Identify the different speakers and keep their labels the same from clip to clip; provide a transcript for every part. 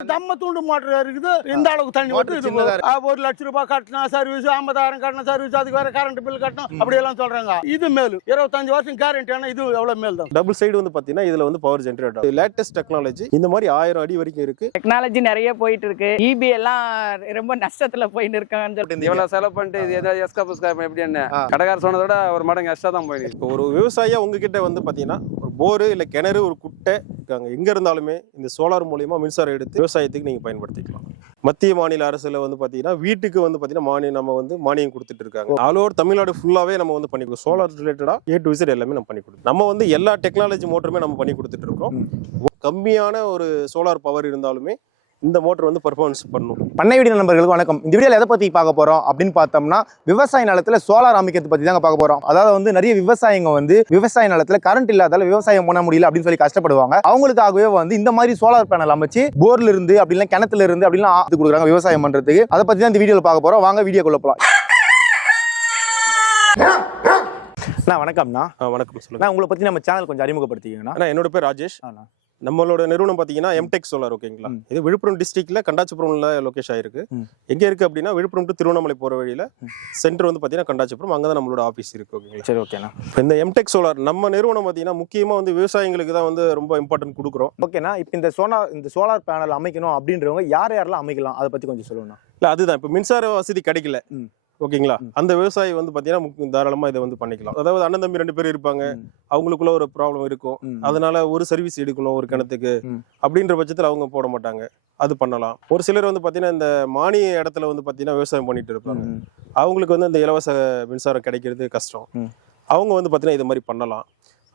Speaker 1: தம்ம தூண்டு மோட்டர் இருக்குது. இந்த அளவுக்கு தண்ணி ஆ, ஒரு லட்ச ரூபாய் கட்டணும் சர்வீஸ் ஐம்பதாயிரம் கட்டணும் சர்வீஸ் அதுக்கு வேற கரண்ட் பில் கட்டணும். அப்படி எல்லாம் சொல்றாங்க. இது மேலு. இருபத்தஞ்சு வருஷம் கேரண்டி ஆனா இது எவ்வளவு மேல் தான்?
Speaker 2: டபுள் சைடு வந்து பாத்தீங்கன்னா இதுல வந்து பவர் ஜென்ரேட் லேட்டஸ்ட் டெக்னாலஜி இந்த மாதிரி ஆயிரம் அடி வரைக்கும் இருக்கு.
Speaker 3: டெக்னாலஜி நிறைய போயிட்டு இருக்கு இபி எல்லாம் ரொம்ப நஷ்டத்துல போயிட்டு இருக்கான்னு சொல்லி.
Speaker 4: இவ்வளவு செலவு பண்ணிட்டு இது ஏதாவது எஸ்கா புஸ்கா எப்படி என்ன. கடைக்கார சொன்னதோட ஒரு மடங்கு எக்ஸ்ட்ரா தான் போயிடுது
Speaker 2: இப்போ ஒரு விவசாயியா உங்ககிட்ட வந்து பாத்தீங்கன்னா ஒரு போரு இல்ல கிணறு ஒரு குட்டை இருக்காங்க. எங்கே இருந்தாலுமே இந்த சோலார் மூலியமா மின்சாரம் எடுத்து விவசாயத்துக்கு நீங்கள் பயன்படுத்திக்கலாம். மத்திய மாநில அரசில் வந்து பார்த்தீங்கன்னா வீட்டுக்கு வந்து பார்த்தீங்கன்னா மானியம் நம்ம வந்து மானியம் கொடுத்துட்டு இருக்காங்க. ஆல் ஓவர் தமிழ்நாடு ஃபுல்லாகவே நம்ம வந்து பண்ணி கொடுக்கோம் சோலார் ரிலேட்டடாக ஏ டு விசிட் எல்லாமே நம்ம பண்ணி கொடுக்கோம் நம்ம வந்து எல்லா டெக்னாலஜி மோட்டருமே நம்ம பண்ணி கொடுத்துட்டு இருக்கோம். கம்மியான ஒரு சோலார் பவர் இருந்தாலுமே இந்த மோட்டர் வந்து பர்ஃபார்மன்ஸ் பண்ணும்.
Speaker 5: பண்ணை வீடு நண்பர்களுக்கு வணக்கம். இந்த வீடியோல எதை பத்தி பார்க்க போறோம்? அப்படின்னு பார்த்தோம்னா விவசாய நிலத்துல சோலார் அமைக்கிறது பத்தி தாங்க பார்க்க போறோம். அதாவது வந்து நிறைய விவசாயிங்க வந்து விவசாய நிலத்துல கரண்ட் இல்லாதால விவசாயம் பண்ண முடியல அப்படின்னு சொல்லி கஷ்டப்படுவாங்க. அவங்களுக்காகவே வந்து இந்த மாதிரி சோலார் பேனல் அமைச்சு போர்ல இருந்து அப்படிலாம் கிணத்துல இருந்து அப்படிலாம் ஆத்து கொடுக்குறாங்க விவசாயம் பண்றதுக்கு. அதை பத்தி தான் இந்த வீடியோல பார்க்க போறோம். வாங்க வீடியோக்குள்ள போலாம். அண்ணா வணக்கம்ண்ணா.
Speaker 2: வணக்கம் சொல்லுங்க.
Speaker 5: நான் உங்களை பத்தி நம்ம சேனல் கொஞ்சம் அறிமுகப்படுத்திக்கங்கண்ணா.
Speaker 2: என்னோட பேர் ராஜேஷ். நம்மளோட நிறுவனம் பாத்தீங்கன்னா எம்டெக் சோலார் ஓகேங்களா. இது விழுப்புரம் டிஸ்ட்ரிக்ட்ல கண்டாச்சிபுரம்ல லொகேஷன் ஆயிருக்கு. எங்க இருக்கு அப்படின்னா விழுப்புரம் டு திருவண்ணாமலை போற வழியில சென்டர் வந்து பாத்தீங்கன்னா கண்டாச்சிபுரம் அங்கதான் நம்மளோட ஆபீஸ் இருக்கு ஓகேங்களா
Speaker 5: சரி ஓகேண்ணா
Speaker 2: இந்த எம்டெக் சோலார் நம்ம நிறுவனம் பாத்தீங்கன்னா முக்கியமா வந்து விவசாயிகளுக்கு தான் வந்து ரொம்ப இம்பார்ட்டன்ட் கொடுக்குறோம்.
Speaker 5: ஓகேண்ணா இப்போ இந்த சோலார் இந்த சோலார் பேனல் அமைக்கணும் அப்படின்றவங்க யார் யாரெல்லாம் அமைக்கலாம்? அதை பத்தி கொஞ்சம் சொல்லுங்கண்ணா.
Speaker 2: இல்ல அதுதான். இப்ப மின்சார வசதி கிடைக்கல. ஓகேங்களா? அந்த விவசாயி வந்து பாத்தீங்கன்னா தாராளமா இதை வந்து பண்ணிக்கலாம். அதாவது அண்ணன் தம்பி ரெண்டு பேர் இருப்பாங்க. அவங்களுக்குள்ள ஒரு ப்ராப்ளம் இருக்கும். அதனால ஒரு சர்வீஸ் எடுக்கணும் ஒரு கிணத்துக்கு. அப்படின்ற பட்சத்தில் அவங்க போட மாட்டாங்க. அது பண்ணலாம். ஒரு சிலர் வந்து பார்த்தீங்கன்னா இந்த மானிய இடத்துல வந்து பார்த்தீங்கன்னா விவசாயம் பண்ணிட்டு இருப்பாங்க. அவங்களுக்கு வந்து இந்த இலவச மின்சாரம் கிடைக்கிறது கஷ்டம். அவங்க வந்து பார்த்தீங்கன்னா இது மாதிரி பண்ணலாம்.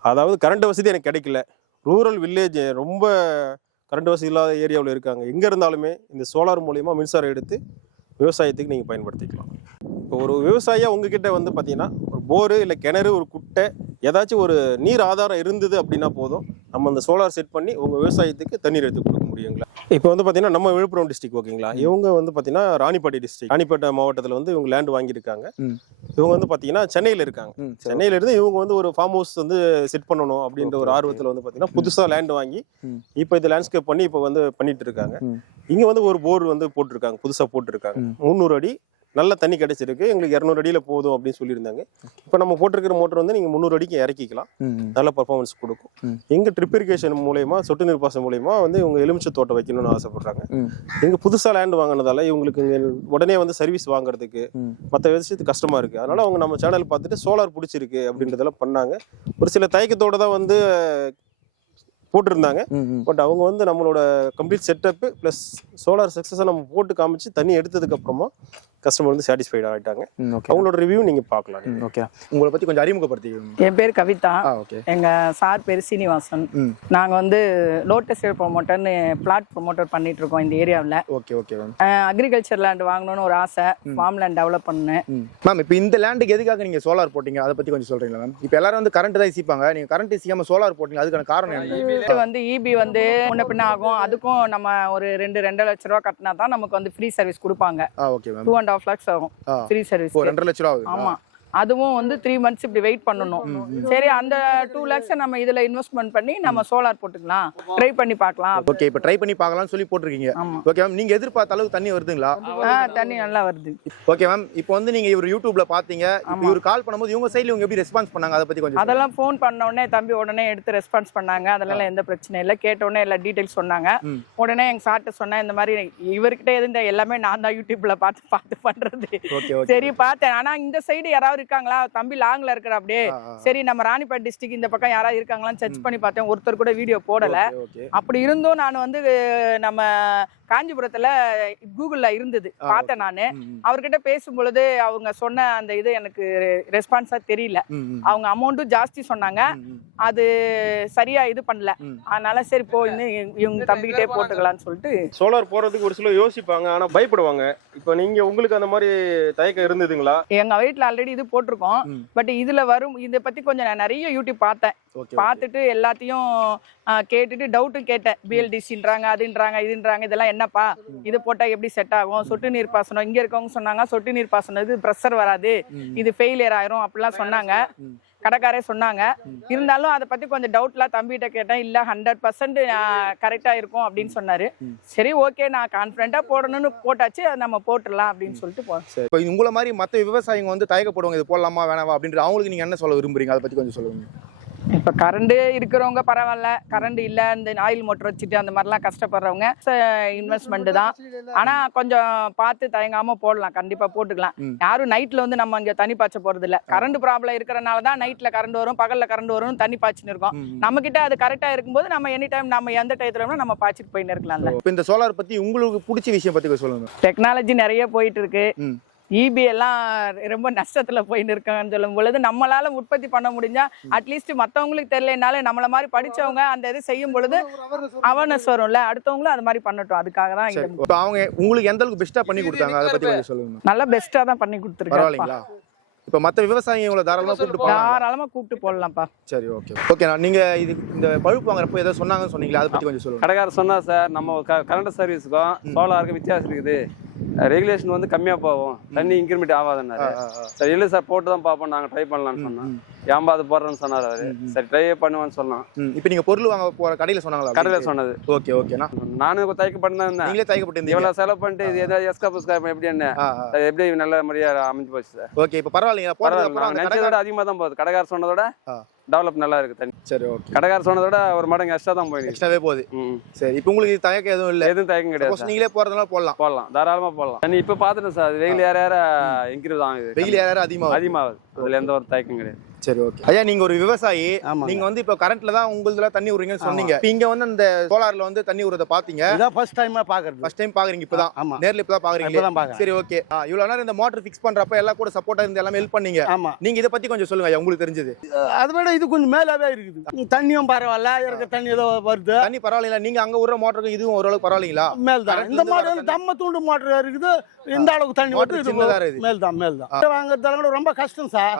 Speaker 2: அதாவது கரண்ட் வசதி எனக்கு கிடைக்கல. ரூரல் வில்லேஜ் ரொம்ப கரண்ட் வசதி இல்லாத ஏரியாவில் இருக்காங்க. எங்கே இருந்தாலுமே இந்த சோலார் மூலியமா மின்சாரம் எடுத்து விவசாயத்துக்கு நீங்கள் பயன்படுத்திக்கலாம். இப்போ ஒரு விவசாயியாக உங்ககிட்ட வந்து பார்த்தீங்கன்னா ஒரு போரு இல்லை கிணறு ஒரு குட்டை ஏதாச்சும் ஒரு நீர் ஆதாரம் இருந்தது அப்படின்னா போதும். நம்ம அந்த சோலார் செட் பண்ணி உங்கள் விவசாயத்துக்கு தண்ணீர் எடுத்து முடியுங்களா இப்போ வந்து பார்த்தீங்கன்னா நம்ம விழுப்புரம் டிஸ்ட்ரிக்ட் ஓகேங்களா இவங்க வந்து பார்த்தீங்கன்னா ராணிப்பேட்டை டிஸ்ட்ரிக்ட் ராணிப்பேட்டை மாவட்டத்தில் வந்து இவங்க லேண்ட் வாங்கியிருக்காங்க. இவங்க வந்து பார்த்தீங்கன்னா சென்னையில் இருக்காங்க. சென்னையில இருந்து இவங்க வந்து ஒரு ஃபார்ம் ஹவுஸ் வந்து செட் பண்ணணும் அப்படின்ற ஒரு. ஆர்வத்தில் வந்து பார்த்தீங்கன்னா புதுசாக லேண்ட் வாங்கி. இப்போ இது லேண்ட்ஸ்கேப் பண்ணி இப்போ வந்து பண்ணிட்டு இருக்காங்க. இங்க வந்து ஒரு போர் வந்து போட்டிருக்காங்க புதுசா போட்டிருக்காங்க. முந்நூறு அடி நல்ல தண்ணி கிடைச்சிருக்கு எங்களுக்கு இரநூறு அடியில போதும் அப்படின்னு சொல்லியிருந்தாங்க இப்போ நம்ம போட்டிருக்கிற மோட்டர் வந்து நீங்க முந்நூறு அடிக்கு இறக்கிக்கலாம். நல்ல பர்ஃபார்மன்ஸ் கொடுக்கும்
Speaker 5: ம்.
Speaker 2: எங்க ட்ரிப் இரிகேஷன் மூலயமா சொட்டு நீர் பாசனம் மூலயமா வந்து இவங்க எலுமிச்சை தோட்டம் வைக்கணும்னு ஆசைப்படுறாங்க
Speaker 5: ம்.
Speaker 2: எங்க புதுசா லேண்ட் வாங்கினதால இவங்களுக்கு இங்க உடனே வந்து சர்வீஸ் வாங்குறதுக்கு. மற்ற விஷயத்துக்கு கஷ்டமா இருக்கு அதனால அவங்க நம்ம சேனல் பார்த்துட்டு சோலார் பிடிச்சிருக்கு அப்படின்றதெல்லாம் பண்ணாங்க ஒரு சில தயக்கத்தோட தான் வந்து போட்டிருந்தாங்க. பட் அவங்க வந்து நம்மளோட கம்ப்ளீட் செட்டப்பு ப்ளஸ் சோலார் சக்ஸஸை நம்ம போட்டு காமிச்சு தண்ணி எடுத்ததுக்கு அப்புறமா கஸ்டமர் வந்து சாட்டிஸ்ஃபைட் ஆகிட்டாங்க அவங்களோட ரிவ்யூ நீங்கள் பார்க்கலாம்.
Speaker 5: ம், ஓகே உங்களை பத்தி கொஞ்சம் அறிமுகப்படுத்திக்கணும்
Speaker 3: என் பேர் கவிதா. எங்க சார் பேர் சீனிவாசன்.
Speaker 5: ம்.
Speaker 3: நாங்க வந்து லோட்டஸ் ப்ரொமோட்டர்னு பிளாட் ப்ரொமோட்டர் பண்ணிட்டு இருக்கோம் இந்த ஏரியாவில்.
Speaker 5: ஓகே ஓகே
Speaker 3: அக்ரிகல்ச்சர் லேண்ட் வாங்கணும்னு ஒரு ஆசை. ஃபார்ம் லேண்ட் டெவலப் பண்ணேன்
Speaker 5: மேம் இப்போ இந்த லேண்டுக்கு எதுக்காக நீங்க சோலார் போட்டீங்க? அதை பத்தி கொஞ்சம் சொல்றீங்களா மேம் இப்போ எல்லாரும் வந்து கரண்ட் தான் இசிப்பாங்க நீங்க கரண்ட் இசிக்காம சோலார் போட்டீங்க. அதுக்கான காரணம் என்ன?
Speaker 3: இது வந்து இபி வந்து முன்ன பின்ன ஆகும். அதுக்கும் நம்ம ஒரு ரெண்டு ரெண்டு லட்ச ரூபா கட்டினா தான் நமக்கு வந்து ஃப்ரீ சர்வீஸ் கொடுப்பாங்க.
Speaker 5: ஆ okay ma'am
Speaker 3: two and half lakhs ஆகும். ஃப்ரீ சர்வீஸ்
Speaker 5: ரெண்டரை லட்ச ரூபா ஆகுது
Speaker 3: ஆமா. அதுவும் வந்து த்ரீ மந்த்ஸ் இப்படி வெயிட் பண்ணணும். சரி அந்த டூ லேக்ஸ் நம்ம இதுல இன்வெஸ்ட்மெண்ட் பண்ணி நம்ம சோலார் போட்டுக்கலாம். ட்ரை பண்ணி பார்க்கலாம்.
Speaker 5: ஓகே இப்போ ட்ரை பண்ணி பார்க்கலாம்னு சொல்லி போட்டிருக்கீங்க. ஓகே மேம் நீங்க எதிர்பார்த்த அளவுக்கு தண்ணி வருதுங்களா?
Speaker 3: ஆ, தண்ணி நல்லா வருது.
Speaker 5: ஓகே மேம் இப்போ வந்து நீங்க இவர் யூடியூப்ல பாத்தீங்க. இவர் கால் பண்ணும்போது இவங்க சைடுல இவங்க எப்படி ரெஸ்பான்ஸ் பண்ணாங்க? அதை பத்தி கொஞ்சம்.
Speaker 3: அதெல்லாம் ஃபோன் பண்ண உடனே தம்பி உடனே எடுத்து ரெஸ்பான்ஸ் பண்ணாங்க. அதெல்லாம் எந்த பிரச்சனையும் இல்லை. கேட்ட உடனே எல்லா டீட்டெயில்ஸ் சொன்னாங்க. உடனே எங்க சார்ட்ட சொன்னேன் இந்த மாதிரி இவர்கிட்ட இருந்த எல்லாமே நான் தான் யூடியூப்ல பார்த்து பார்த்து பண்றது. சரி பார்த்தேன். ஆனா இந்த சைடு யாராவது இருக்காங்களா? தம்பி லாங்ல இருக்கிற அப்படியே. சரி நம்ம ராணிப்பேட் டிஸ்ட்ரிக்ட் இந்த பக்கம் யாராவது இருக்காங்களான்னு சர்ச் பண்ணி பார்த்தேன். ஒருத்தர் கூட வீடியோ போடல. அப்படி இருந்தும் நான் வந்து நம்ம காஞ்சிபுரத்துல கூகுள்ல இருந்தது. பார்த்தேன் நானு. அவர்கிட்ட பேசும் பொழுது அவங்க சொன்ன அந்த இது எனக்கு ரெஸ்பான்ஸா தெரியல. அவங்க அமௌண்ட்டும் ஜாஸ்தி சொன்னாங்க. அது சரியா இது பண்ணல. அதனால சரி போ இவங்க- தம்பிக்கிட்டே போட்டுக்கலாம்னு சொல்லிட்டு.
Speaker 2: சோலார் போகிறதுக்கு ஒரு சிலர் யோசிப்பாங்க. ஆனால் பயப்படுவாங்க. இப்போ நீங்கள் உங்களுக்கு அந்த மாதிரி தயக்கம் இருந்ததுங்களா?
Speaker 3: எங்க வீட்ல ஆல்ரெடி இது போட்டிருக்கோம். பட் இதுல வரும் இதை பத்தி கொஞ்சம் நான் நிறைய யூடியூப் பார்த்தேன். பார்த்துட்டு எல்லாத்தையும் கேட்டுட்டு டவுட்டும் கேட்டேன். பிஎல்டிசின்றாங்க அதுன்றாங்க இதுன்றாங்க இதெல்லாம் என்னப்பா? இது போட்டா எப்படி செட் ஆகும்? சொட்டு நீர் பாசனம் இங்க இருக்கவங்க சொன்னாங்க சொட்டு நீர் பாசனம் இது ப்ரெஷர் வராது. இது ஃபெயிலியர் ஆயிரும் அப்படிலாம் சொன்னாங்க. கடைக்காரே சொன்னாங்க. இருந்தாலும் அதை பத்தி கொஞ்சம் டவுட்லாம் தம்பிகிட்ட கேட்டேன். இல்ல ஹண்ட்ரட் பர்சன்ட் கரெக்டா இருக்கும் அப்படின்னு சொன்னாரு. சரி ஓகே நான் கான்ஃபிடண்டா போடணும்னு போட்டாச்சு. அதை நம்ம போட்டுடலாம் அப்படின்னு சொல்லிட்டு போ
Speaker 5: சரி. இப்போ உங்களை மாதிரி மற்ற விவசாயிங்க வந்து தயக்கப்படுவாங்க இது போடலாமா வேணாமா? அப்படின்றது அவங்களுக்கு நீங்க என்ன சொல்ல விரும்புறீங்க? அதை பத்தி கொஞ்சம் சொல்லுங்க.
Speaker 3: இப்ப கரண்ட் இருக்கிறவங்க பரவாயில்ல. கரண்ட் இல்ல இந்த ஆயில் மோட்டர் வச்சுட்டு அந்த மாதிரிலாம் கஷ்டப்படுறவங்க இன்வெஸ்ட்மெண்ட் தான். ஆனா கொஞ்சம் பார்த்து தயங்காம போடலாம். கண்டிப்பா போட்டுக்கலாம். யாரும் நைட்ல வந்து நம்ம இங்க தண்ணி பாய்ச்ச போறது இல்ல கரண்ட் ப்ராப்ளம் இருக்கிறனால தான் நைட்ல கரண்ட் வரும் பகல்ல கரண்ட் வரும் தண்ணி பாய்ச்சின்னு இருக்கோம். நம்ம கிட்ட அது கரெக்டா இருக்கும்போது நம்ம எனி டைம் நம்ம எந்த டயத்துல நம்ம பாய்ச்சிட்டு போயின்னு இருக்கலாம்ல.
Speaker 5: இப்போ இந்த சோலார் பத்தி உங்களுக்கு பிடிச்ச விஷயம் பத்தி கொஞ்சம் சொல்லுங்க.
Speaker 3: டெக்னாலஜி நிறைய போயிட்டு இருக்கு.
Speaker 5: ம்.
Speaker 3: இபி எல்லாம் ரொம்ப நஷ்டத்துல போயின்னு இருக்காங்கன்னு சொல்லும் பொழுது நம்மளால உற்பத்தி பண்ண முடிஞ்சா அட்லீஸ்ட் மத்தவங்களுக்கு தெரியலனாலும் நம்மள மாதிரி படிச்சவங்க அந்த இது செய்யும் பொழுது அவேர்னஸ் வரும்ல. அடுத்தவங்களும் அது மாதிரி பண்ணட்டும். அதுக்காக தான்
Speaker 5: இப்போ அவங்க உங்களுக்கு எந்த அளவுக்கு பெஸ்ட்டா பண்ணி கொடுத்தாங்க? அதை பத்தி கொஞ்சம் சொல்லுங்க
Speaker 3: நல்லா பெஸ்டா தான் பண்ணி கொடுத்துருக்காங்க
Speaker 5: பரவாயில்லைங்களா? இப்போ மற்ற விவசாயிங்க உங்களை தாராளமா கூப்பிட்டு
Speaker 3: தாராளமா கூப்பிட்டு போடலாம்ப்பா.
Speaker 5: சரி ஓகே ஓகே நீங்க இது இந்த பழுப்பு வாங்குறப்போ ஏதோ சொன்னாங்கன்னு சொன்னீங்களா அதை பத்தி கொஞ்சம் சொல்லுங்க.
Speaker 4: கடைக்காரர் சொன்னா சார் நம்ம கரண்ட் சர்வீஸுக்கும் சோலாருக்கும் வித்தியாசம் இருக்குது. ரெகுலேஷன் வந்து கம்மியா போகும். தண்ணி இன்க்ரிமெண்ட் ஆகாதுன்னாரு. சரி இல்லை சார் போட்டு தான் பார்ப்போம். நாங்கள் ட்ரை பண்ணலாம்னு சொன்னோம் ஏன்பா அது போடுறேன்னு சொன்னார் அவரு. சரி ட்ரை பண்ணுவேன்னு சொன்னோம்
Speaker 5: ம், இப்போ நீங்க பொருள் வாங்க போற கடையில சொன்னாங்களா
Speaker 4: கடையில் சொன்னது.
Speaker 5: ஓகே ஓகேண்ணா
Speaker 4: நானும் தயக்க பண்ண இருந்தேன்.
Speaker 5: நீங்களே தயக்கப்பட்டு இருந்தீங்க
Speaker 4: இவ்வளோ செலவு பண்ணிட்டு இது எதாவது எஸ்கா புஸ்கா எப்படி என்ன? எப்படி நல்ல முறையாக அமைஞ்சு போச்சு சார்?
Speaker 5: ஓகே இப்போ பரவாயில்லைங்க
Speaker 4: பரவாயில்ல
Speaker 5: அப்புறம்
Speaker 4: நாங்கள்
Speaker 5: அந்த
Speaker 4: நினச்சதை
Speaker 5: கடைக்கார
Speaker 4: விட அதிகமாக தான் போகுது. கடைக்காரர் சொன்னதோட. டெவலப் நல்லா இருக்கு தண்ணி.
Speaker 5: சரி ஓகே.
Speaker 4: கடைக்காரர் சொன்னதோட ஒரு மடங்கு எக்ஸ்ட்ரா தான் போயிருக்கு
Speaker 5: எக்ஸ்ட்ராவே போகுது. சரி இப்போ உங்களுக்கு தயக்கம் எதுவும் இல்லை?
Speaker 4: எதுவும் தயக்கம் கிடையாது
Speaker 5: நீங்களே போறதுனால போடலாம்.
Speaker 4: போடலாம். தாராளமா போடலாம். தண்ணி இப்ப பாத்துட்டேன் சார். வெயில் ஏற ஏற இன்க்ரீஸ் ஆகுது
Speaker 5: வெயில் யாரும் அதிகமாக
Speaker 4: அதிகமாகுது. அதுல எந்த ஒரு தயக்கம் கிடையாது.
Speaker 5: சரி ஓகே ஐயா நீங்க ஒரு விவசாயி. நீங்க வந்து இப்போ கரண்ட்ல தான் உங்களுதுல தண்ணி விடுறீங்கன்னு சொன்னீங்க. இங்க வந்து அந்த சோலார்ல வந்து தண்ணி விடுறத பாத்தீங்க.
Speaker 1: இதான் ஃபர்ஸ்ட் டைமா பாக்குறது.
Speaker 5: ஃபர்ஸ்ட் டைம் பாக்குறீங்க இப்பதான்.
Speaker 1: ஆமா.
Speaker 5: நேர்ல இப்பதான் பாக்குறீங்க சரி ஓகே இவ்வளவு நேரம் இந்த மோட்டர் ஃபிக்ஸ் பண்றப்ப எல்லாம் கூட சப்போர்ட்டா இருந்து எல்லாமே ஹெல்ப் பண்ணீங்க.
Speaker 1: ஆமா.
Speaker 5: நீங்க இதை பத்தி கொஞ்சம் சொல்லுங்க ஐயா உங்களுக்கு தெரிஞ்சது.
Speaker 1: அதை விட இது கொஞ்சம் மேலாவே இருக்குது. தண்ணியும் பரவாயில்ல இருக்க தண்ணி ஏதோ வருது.
Speaker 5: தண்ணி பரவாயில்லைங்களா? நீங்க அங்க விடுற மோட்டருக்கு இதுவும் ஓரளவுக்கு பரவாயில்லைங்களா?
Speaker 1: மேல் தான்
Speaker 5: Current
Speaker 1: இந்த வந்து தம்ம தூண்டு மோட்டர் இருக்குது. இந்த அளவுக்கு தண்ணி
Speaker 5: இருக்குது.
Speaker 1: மேல் தான் மேல் தான் வாங்குறதால கூட ரொம்ப கஷ்டம் சார்.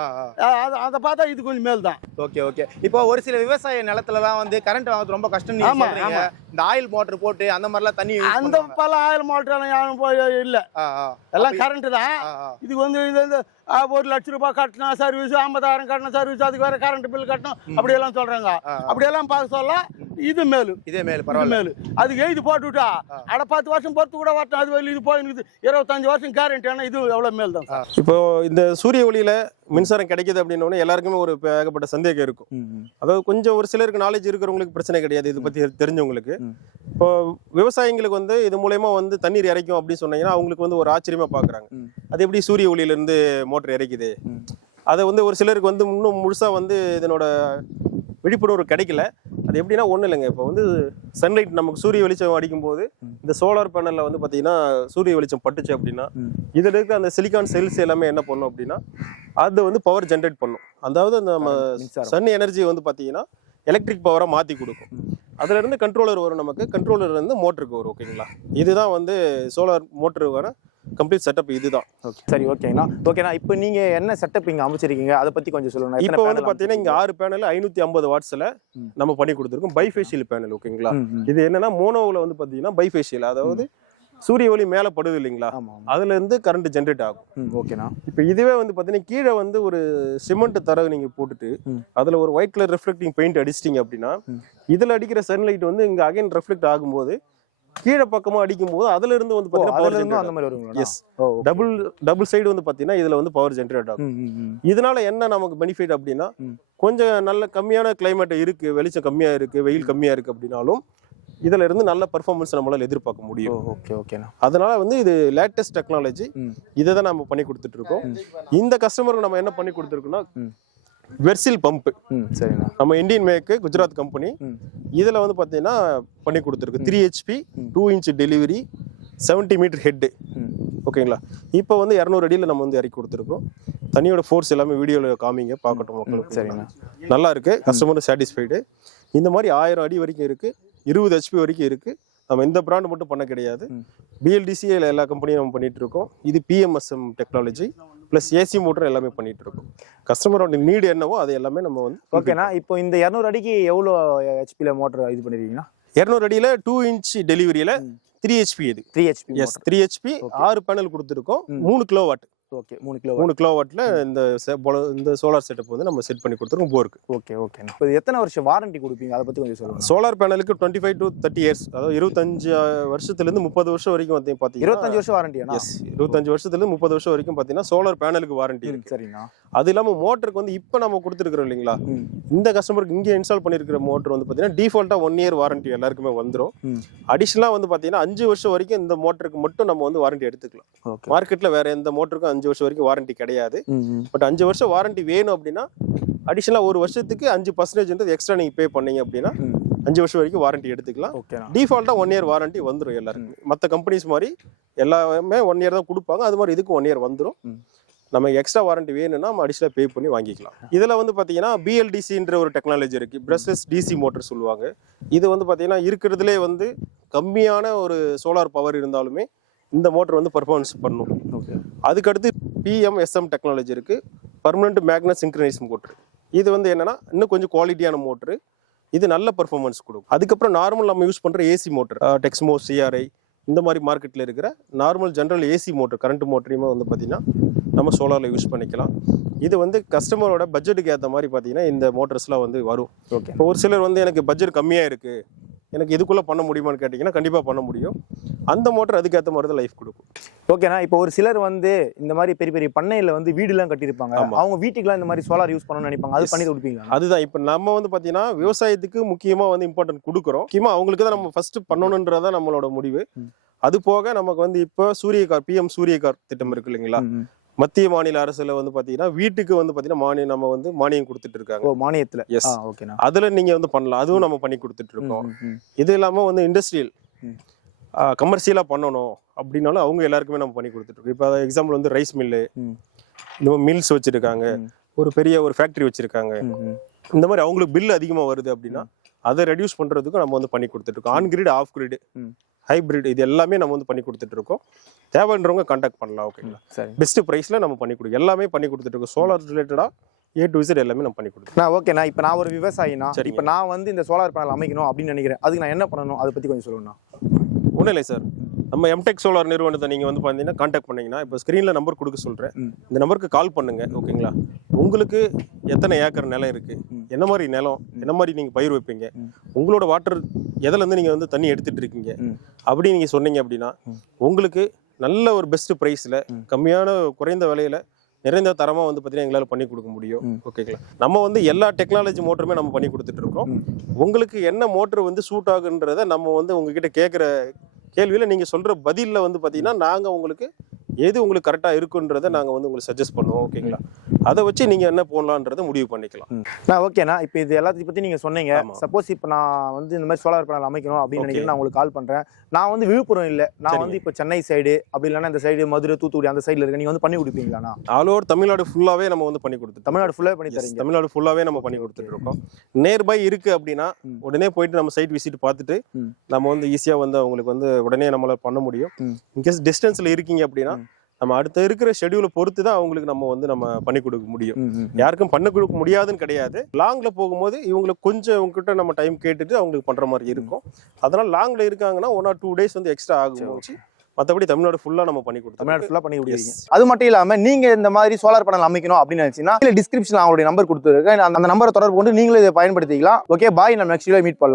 Speaker 1: அதை பார்த்தா இது கொஞ்சம் மேல் தான்
Speaker 5: ஓகே ஓகே. இப்போ ஒரு சில விவசாய நிலத்துலலாம் வந்து கரண்ட் வாங்குறது ரொம்ப கஷ்டம்
Speaker 1: ஆமா,
Speaker 5: சொல்றீங்க. இந்த ஆயில் மோட்டர் போட்டு அந்த மாதிரிலாம் தண்ணி
Speaker 1: அந்த. பல ஆயில் மோட்டர் யாரும் போய் இல்ல. எல்லாம் கரண்ட் தான். இது வந்து இது வந்து ஒரு லட்ச ரூபாய் கட்டணும் சர்வீஸ் ஐம்பதாயிரம் கட்டணும் சர்வீஸ் அதுக்கு வேற கரண்ட் பில் கட்டணும். அப்படி எல்லாம் சொல்றாங்க.
Speaker 5: ஆ, ஆ.
Speaker 1: அப்படி எல்லாம் பார்க்க சொல்ல இது மேலு.
Speaker 5: இதே மேல்
Speaker 1: இது
Speaker 5: பரவாயில்ல.
Speaker 1: மேலு. அதுக்கு எழுதி போட்டு விட்டா அட பத்து வருஷம் பொறுத்து கூட வரட்டும் அது வெளியே இது போயிருக்கு இருபத்தஞ்சு வருஷம் கேரண்டி ஆனா இது எவ்வளவு மேல் தான்
Speaker 2: இப்போ இந்த சூரிய ஒளியில மின்சாரம் கிடைக்குது அப்படின்னோடனே எல்லாருக்குமே ஒரு ஏகப்பட்ட சந்தேகம் இருக்கும். அதாவது கொஞ்சம் ஒரு சிலருக்கு நாலேஜ் இருக்கிறவங்களுக்கு பிரச்சனை கிடையாது இது பத்தி தெரிஞ்சவங்களுக்கு. இப்போ விவசாயிங்களுக்கு வந்து இது மூலயமா வந்து தண்ணீர் இறைக்கும் அப்படின்னு சொன்னீங்கன்னா அவங்களுக்கு வந்து ஒரு ஆச்சரியமா பாக்குறாங்க. அது எப்படி சூரிய ஒளியில இருந்து மோட்டர் இறைக்குது. அதை வந்து ஒரு சிலருக்கு வந்து இன்னும் முழுசா வந்து இதனோட விழிப்புணர்வு கிடைக்கல. அது எப்படின்னா ஒன்றும் இல்லைங்க. இப்போ வந்து சன்லைட் நமக்கு சூரிய வெளிச்சம் அடிக்கும்போது இந்த சோலார் பேனலில் வந்து பார்த்தீங்கன்னா சூரிய வெளிச்சம் பட்டுச்சு அப்படின்னா. இதில் இருக்க அந்த சிலிக்கான் செல்ஸ் எல்லாமே என்ன பண்ணும் அப்படின்னா அது வந்து பவர் ஜென்ரேட் பண்ணும். அதாவது அந்த நம்ம. சன் எனர்ஜி வந்து பார்த்தீங்கன்னா எலக்ட்ரிக் பவரை மாற்றி கொடுக்கும். அதுல இருந்து கண்ட்ரோலர் வரும் நமக்கு. கண்ட்ரோலர் இருந்து மோட்டருக்கு வரும் ஓகேங்களா இதுதான் வந்து சோலார் மோட்டருக்கான கம்ப்ளீட் செட்டப் இதுதான்.
Speaker 5: சரி ஓகேண்ணா ஓகேண்ணா இப்போ நீங்க என்ன செட்டப் இங்க அமைச்சிருக்கீங்க? அதை பத்தி கொஞ்சம் சொல்லுங்க எத்தனை
Speaker 2: இப்போ வந்து
Speaker 5: panel
Speaker 2: பார்த்தீங்கன்னா இங்கே ஆறு பேனல் ஐநூற்றி ஐம்பது வாட்ஸில். நம்ம பண்ணி கொடுத்துருக்கோம். பைஃபேஷியல் பேனல் ஓகேங்களா. இது என்னன்னா மோனோவில் வந்து பார்த்தீங்கன்னா பைஃபேஷியல் அதாவது சூரிய ஒளி மேலே படுது இல்லைங்களா? அதுல இருந்து கரண்ட் ஜென்ரேட் ஆகும்.
Speaker 5: ஓகேண்ணா.
Speaker 2: இப்போ இதுவே வந்து பார்த்தீங்கன்னா கீழே வந்து ஒரு சிமெண்ட் தரவு நீங்க போட்டுட்டு. அதுல ஒரு ஒயிட் கலர் ரிஃப்ளெக்டிங் பெயிண்ட் அடிச்சிட்டிங்க அப்படின்னா. இதுல அடிக்கிற சன்லைட் வந்து இங்க அகைன் ரெஃப்ளெக்ட் ஆகும்போது கீழே பக்கமா அடிக்கும்போது அதுல இருந்து வந்து
Speaker 5: இருந்தும் அந்த மாதிரி வருங்களா?
Speaker 2: எஸ் டபுள் டபுள் சைடு வந்து பார்த்தீங்கன்னா இதுல வந்து பவர் ஜென்ரேட் ஆகும். இதனால என்ன நமக்கு பெனிஃபிட் அப்படின்னா. கொஞ்சம் நல்ல கம்மியான கிளைமேட் இருக்கு வெளிச்சம் கம்மியா இருக்கு வெயில் கம்மியா இருக்கு அப்படின்னாலும் இதுல இருந்து நல்ல பெர்ஃபார்மன்ஸ் நம்மளால எதிர்பார்க்க முடியும்.
Speaker 5: ஓகே ஓகேண்ணா
Speaker 2: அதனால வந்து இது லேட்டஸ்ட் டெக்னாலஜி இதை தான் நம்ம பண்ணி கொடுத்துட்டு இருக்கோம். இந்த கஸ்டமருக்கு நம்ம என்ன பண்ணி கொடுத்துருக்கோம்னா. வெர்சில் பம்ப்
Speaker 5: சரிண்ணா.
Speaker 2: நம்ம இந்தியன் மேக்கு குஜராத் கம்பெனி இதுல வந்து பாத்தீங்கன்னா பண்ணி கொடுத்துருக்கு. Three HP. Two inch delivery seventy metre head ஓகேங்களா? இப்போ வந்து இரநூறு அடியில் நம்ம வந்து இறக்கி கொடுத்துருக்கோம். தண்ணியோட ஃபோர்ஸ் எல்லாமே வீடியோவில் காமிங்க பார்க்கட்டும் மக்களுக்கு.
Speaker 5: சரிண்ணா.
Speaker 2: நல்லா இருக்கு. கஸ்டமரும் சாட்டிஸ்ஃபைடு இந்த மாதிரி ஆயிரம் அடி வரைக்கும் இருக்கு. இருபது ஹெச்பி வரைக்கும் இருக்கு. நம்ம இந்த பிராண்ட் மட்டும் பண்ண கிடையாது. பிஎல்டிசியில் எல்லா கம்பெனியும் நம்ம பண்ணிட்டு இருக்கோம். இது PMSM technology plus AC motor எல்லாமே பண்ணிட்டு இருக்கோம் கஸ்டமரோட நீடு என்னவோ அது எல்லாமே நம்ம வந்து
Speaker 5: ஓகேண்ணா இப்போ இந்த இரநூறு அடிக்கு எவ்வளோ ஹெச்பியில் மோட்டர் இது பண்ணிருக்கீங்கன்னா
Speaker 2: இரநூறு அடியில் டூ இன்ச் டெலிவரியில் த்ரீ ஹெச்பி இது.
Speaker 5: Three HP
Speaker 2: yes three HP. ஆறு பேனல் கொடுத்துருக்கோம். மூணு கிலோ வாட்
Speaker 5: ஓகே மூணு கிலோ
Speaker 2: மூணு கிலோ வாட்டில் இந்த இந்த சோலார் செட்டப் வந்து நம்ம செட் பண்ணி கொடுத்துருக்கோம் போருக்கு.
Speaker 5: ஓகே ஓகே இப்போ எத்தனை வருஷம் வாரண்டி கொடுப்பீங்க? அதை பத்தி கொஞ்சம் சொல்லுங்க
Speaker 2: சோலார் பேனலுக்கு twenty five to thirty years அதாவது இருபத்தஞ்சு வருஷத்துலேருந்து முப்பது வருஷம் வரைக்கும் வந்து பார்த்தீங்கன்னா
Speaker 5: இருபத்தஞ்சு வருஷம் வாரண்டியா
Speaker 2: எஸ் இருபத்தஞ்சு வருஷத்துலேருந்து முப்பது வருஷம் வரைக்கும் பார்த்தீங்கன்னா சோலார் பேனலுக்கு வாரண்டி இருக்கு.
Speaker 5: சரிண்ணா.
Speaker 2: அது இல்லாமல் மோட்டருக்கு வந்து இப்போ நம்ம கொடுத்துருக்குறோம் இல்லைங்களா. இந்த கஸ்டமருக்கு இங்கே இன்ஸ்டால் பண்ணியிருக்கிற மோட்டர் வந்து பார்த்தீங்கன்னா டிஃபால்ட்டாக ஒன் இயர் வாரண்டி எல்லாருக்குமே வந்துடும். அடிஷ்னலாக வந்து பார்த்தீங்கன்னா அஞ்சு வருஷம் வரைக்கும் இந்த மோட்டருக்கு மட்டும் நம்ம வந்து வாரண்டி எடுத்துக்கலாம். மார்க்கெட்டில் வேற எந்த மோட்டருக்கும் அஞ்சு வருஷம் வரைக்கும் வாரண்டி கிடையாது. பட் அஞ்சு வருஷம் வாரண்டி வேணும் அப்படின்னா அடிஷ்னலாக ஒரு வருஷத்துக்கு அஞ்சு பர்சன்டேஜ்ன்றது எக்ஸ்ட்ரா நீங்கள் பே பண்ணீங்க அப்படின்னா. அஞ்சு வருஷம் வரைக்கும் வாரண்டி எடுத்துக்கலாம். டிஃபால்ட்டாக ஒன் இயர் வாரண்டி வந்துடும் எல்லாருக்கும். மற்ற கம்பெனிஸ் மாதிரி எல்லாமே ஒன் இயர் தான் கொடுப்பாங்க. அது மாதிரி இதுக்கும் ஒன் இயர் வந்துடும். நம்ம எக்ஸ்ட்ரா வாரண்டி வேணும்னா நம்ம அடிஷனலாக பே பண்ணி வாங்கிக்கலாம். இதில் வந்து பார்த்தீங்கன்னா பிஎல்டிசின்ற ஒரு டெக்னாலஜி இருக்குது பிரஸ்லெஸ் டிசி மோட்டர் சொல்லுவாங்க. இது வந்து பார்த்தீங்கன்னா இருக்கிறதுலே வந்து கம்மியான ஒரு சோலார் பவர் இருந்தாலுமே இந்த மோட்டர் வந்து பர்ஃபார்மன்ஸ் பண்ணும். அதுக்கடுத்து பிஎம்எஸ்எம் டெக்னாலஜி இருக்குது பர்மனெண்ட் மேக்னட் சிங்க்ரனைஸ் மோட்ரு இது வந்து என்னன்னா இன்னும் கொஞ்சம் குவாலிட்டியான மோட்ரு இது நல்ல பர்ஃபார்மன்ஸ் கொடுக்கும். அதுக்கப்புறம் நார்மல் நம்ம யூஸ் பண்ணுற ஏசி மோட்டர் டெக்ஸ்மோ சிஆர்ஐ இந்த மாதிரி மார்க்கெட்டில் இருக்கிற normal general AC motor current மோட்டரையுமே வந்து பார்த்திங்கன்னா நம்ம சோலாரில் யூஸ் பண்ணிக்கலாம். இது வந்து கஸ்டமரோட பட்ஜெட்டுக்கு ஏற்ற மாதிரி பார்த்தீங்கன்னா இந்த மோட்டர்ஸ்லாம் வந்து வரும்.
Speaker 5: ஓகே
Speaker 2: இப்போ ஒரு சிலர் வந்து எனக்கு பட்ஜெட் கம்மியாக இருக்குது எனக்கு இதுக்குள்ளே பண்ண முடியுமான்னு கேட்டிங்கன்னா கண்டிப்பாக பண்ண முடியும். அந்த மோட்டர் அதுக்கேற்ற மாதிரி தான் லைஃப் கொடுக்கும்.
Speaker 5: ஓகேண்ணா இப்போ ஒரு சிலர் வந்து இந்த மாதிரி பெரிய பெரிய பண்ணையில வந்து வீடுலாம் கட்டியிருப்பாங்க. அவங்க வீட்டுக்குலாம் இந்த மாதிரி சோலார் யூஸ் பண்ணணும்னு நினைப்பாங்க. அது. பண்ணி கொடுப்பீங்களா?
Speaker 2: அதுதான். இப்போ நம்ம வந்து பார்த்தீங்கன்னா விவசாயத்துக்கு முக்கியமாக வந்து இம்பார்ட்டன்ட் கொடுக்குறோம். முக்கியமாக அவங்களுக்கு தான் நம்ம ஃபர்ஸ்ட் பண்ணணுன்றதான் நம்மளோட முடிவு. அது போக நமக்கு வந்து இப்போ சூரியகார் பிஎம் சூரியகார் திட்டம் இருக்கு இல்லைங்களா? மத்திய மாநில அரசுல வந்து பார்த்தீங்கன்னா வீட்டுக்கு வந்து பார்த்தீங்கன்னா மானியம் நம்ம வந்து மானியம் கொடுத்துட்டு இருக்காங்க.
Speaker 5: ஓ மானியத்துல. ஆ ஓகேண்ணா
Speaker 2: அதுல நீங்க வந்து பண்ணலாம். அதுவும் நம்ம பண்ணி கொடுத்துட்டு இருக்கோம். இது இல்லாம வந்து இண்டஸ்ட்ரியல்
Speaker 5: ம்.
Speaker 2: கமர்ஷியலாக பண்ணணும் அப்படின்னாலும் அவங்க எல்லாருக்குமே நம்ம பண்ணி கொடுத்துட்டு இருக்கோம். இப்போ எக்ஸாம்பிள் வந்து ரைஸ் மில்லு. இந்த மில்ஸ் வச்சிருக்காங்க. ஒரு பெரிய ஒரு ஃபேக்டரி வச்சிருக்காங்க. இந்த மாதிரி அவங்களுக்கு பில் அதிகமாக வருது அப்படின்னா அதை ரெடியூஸ் பண்ணுறதுக்கும் நம்ம வந்து பண்ணி கொடுத்துட்ருக்கோம் on grid off grid. Hybrid இது எல்லாமே நம்ம வந்து பண்ணி கொடுத்துட்டு இருக்கோம் தேவைன்றவங்க கான்டாக்ட் பண்ணலாம் ஓகேங்களா
Speaker 5: சரி.
Speaker 2: பெஸ்ட் ப்ரைஸில் நம்ம பண்ணி கொடுக்கும் எல்லாமே பண்ணி கொடுத்துட்டு இருக்கோம் சோலார் ரிலேட்டடாக ஏ டு Z எல்லாமே நம்ம பண்ணி
Speaker 5: நான் ஓகேண்ணா இப்போ நான் ஒரு விவசாயினா
Speaker 2: சரிங்க.
Speaker 5: இப்போ நான் வந்து இந்த சோலார் பேனல் அமைக்கணும் அப்படின்னு நினைக்கிறேன். அதுக்கு நான் என்ன பண்ணணும்? அதை பத்தி கொஞ்சம் சொல்லுங்கண்ணா.
Speaker 2: ஒன்றும் இல்லை சார் நம்ம எம்டெக் சோலார் நிறுவனத்தை நீங்கள் வந்து பார்த்தீங்கன்னா கான்டாக்ட் பண்ணீங்கன்னா இப்போ ஸ்க்ரீனில் நம்பர் கொடுக்க சொல்கிறேன். இந்த நம்பருக்கு கால் பண்ணுங்க ஓகேங்களா உங்களுக்கு எத்தனை ஏக்கர் நிலம் இருக்குது. என்ன மாதிரி நிலம் என்ன மாதிரி நீங்கள் பயிர் வைப்பீங்க. உங்களோட வாட்டர் எதுலேருந்து நீங்கள் வந்து தண்ணி எடுத்துட்டு இருக்கீங்க
Speaker 5: ம்.
Speaker 2: அப்படி நீங்கள் சொன்னீங்க அப்படின்னா. உங்களுக்கு நல்ல ஒரு பெஸ்ட் ப்ரைஸில். கம்மியான குறைந்த விலையில நிறைந்த தரமாக வந்து பார்த்தீங்கன்னா எங்களால் பண்ணி கொடுக்க முடியும். ஓகேங்களா நம்ம வந்து எல்லா டெக்னாலஜி மோட்டருமே நம்ம பண்ணி கொடுத்துட்டு இருக்கோம். உங்களுக்கு என்ன மோட்டர் வந்து சூட் ஆகுன்றத நம்ம வந்து உங்ககிட்ட கேட்குற கேள்வியில் நீங்கள் சொல்கிற பதிலில் வந்து பார்த்தீங்கன்னா நாங்கள் உங்களுக்கு எது உங்களுக்கு கரெக்டாக இருக்குன்றதை நாங்கள் வந்து உங்களுக்கு சஜஸ்ட் பண்ணுவோம் ஓகேங்களா அதை வச்சு நீங்கள் என்ன போடலான்றதை முடிவு பண்ணிக்கலாம்
Speaker 5: நான் ஓகேண்ணா இப்போ இது எல்லாத்தையும் பத்தி நீங்க சொன்னீங்க. சப்போஸ் இப்போ நான் வந்து இந்த மாதிரி சோலார் பேனல் அமைக்கணும் அப்படின்னு. நினைக்கிறேன் நான் உங்களுக்கு கால் பண்றேன் நான் வந்து விழுப்புரம் இல்ல நான். வந்து இப்போ சென்னை சைடு அப்படி இல்லைன்னா இந்த சைடு மதுரை தூத்துக்குடி அந்த சைடுல இருக்க நீங்க வந்து பண்ணி கொடுப்பீங்களாண்ணா
Speaker 2: ஆல் ஓவர் தமிழ்நாடு ஃபுல்லாகவே நம்ம வந்து பண்ணி கொடுத்துட்டு
Speaker 5: தமிழ்நாடு ஃபுல்லாக பண்ணி தரீங்க
Speaker 2: தமிழ்நாடு ஃபுல்லாகவே நம்ம பண்ணி கொடுத்துட்டு இருக்கோம் நேர்பை இருக்கு அப்படின்னா. உடனே போயிட்டு நம்ம சைட் விசிட் பார்த்துட்டு. நம்ம வந்து ஈஸியாக வந்து அவங்களுக்கு வந்து உடனே நம்மளால பண்ண முடியும். இன்கேஸ் டிஸ்டன்ஸில் இருக்கீங்க அப்படின்னா. நம்ம அடுத்த இருக்கிற ஷெடியூலை பொறுத்து தான் அவங்களுக்கு நம்ம வந்து நம்ம பண்ணி கொடுக்க முடியும். யாருக்கும் பண்ண கொடுக்க முடியாதுன்னு கிடையாது. லாங்ல போகும்போது இவங்களுக்கு கொஞ்சம் இவங்ககிட்ட நம்ம டைம் கேட்டுட்டு அவங்களுக்கு பண்ற மாதிரி இருக்கும். அதனால லாங்ல இருக்காங்கன்னா ஒன் ஆர் டூ டேஸ் வந்து எக்ஸ்ட்ரா ஆகும் மற்றபடி தமிழ்நாடு ஃபுல்லா நம்ம பண்ணி கொடுத்தோம்
Speaker 5: தமிழ்நாடு ஃபுல்லாக பண்ணி
Speaker 2: Yes.
Speaker 5: அது மட்டும் இல்லாம நீங்க இந்த மாதிரி சோலார் பேனல் அமைக்கணும் அப்படின்னு நினைச்சீங்கன்னா டிஸ்கிரிப்ஷன் அவங்களுடைய நம்பர் கொடுத்துருக்கேன். அந்த நம்பரை தொடர்பு கொண்டு நீங்களும் இதை பயன்படுத்திக்கலாம். ஓகே பாய் நம்ம நெக்ஸ்ட் வீடியோ மீட் பண்ணலாம்.